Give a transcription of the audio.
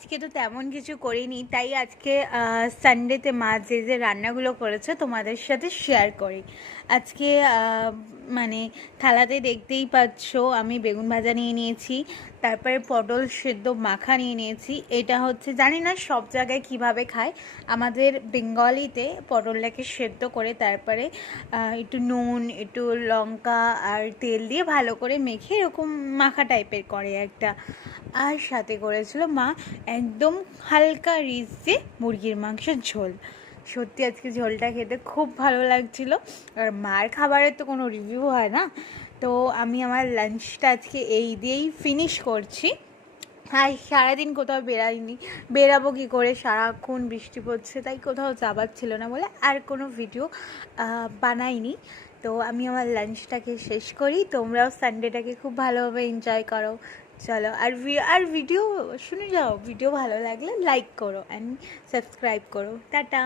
আজকে তো তেমন কিছু করিনি, তাই আজকে সানডেতে মা যে যে রান্নাগুলো করেছে তোমাদের সাথে শেয়ার করি। আজকে মানে থালাতে দেখতেই পাচ্ছ আমি বেগুন ভাজা নিয়ে নিয়েছি, তারপরে পটল সেদ্ধ মাখা নিয়ে নিয়েছি। এটা হচ্ছে জানি না সব জায়গায় কিভাবে খায়, আমাদের বেঙ্গলিতে পটলটাকে সেদ্ধ করে তারপরে একটু নুন, একটু লঙ্কা আর তেল দিয়ে ভালো করে মেখে এরকম মাখা টাইপের করে একটা। আর সাথে করেছিল মা একদম হালকা রিচ দিয়ে মুরগির মাংসের ঝোল। সত্যি আজকে ঝোলটা খেতে খুব ভালো লাগছিল। আর মার খাবারের তো কোনো রিভিউ হয় না, তো আমি আমার লাঞ্চটা আজকে এই দিয়েই ফিনিশ করছি। হ্যাঁ, সারাদিন কোথাও বেরাইনি, বেরাবো কী করে, সারাক্ষণ বৃষ্টি পড়ছে, তাই কোথাও যাবার ছিল না বলে আর কোনো ভিডিও বানাইনি। তো আমি আমার লাঞ্চটাকে শেষ করি, তোমরাও সানডেটাকে খুব ভালোভাবে এনজয় করো। চলো, আর ভিডিও শুনে যাও, ভিডিও ভালো লাগলে লাইক করো অ্যান্ড সাবস্ক্রাইব করো। টাটা।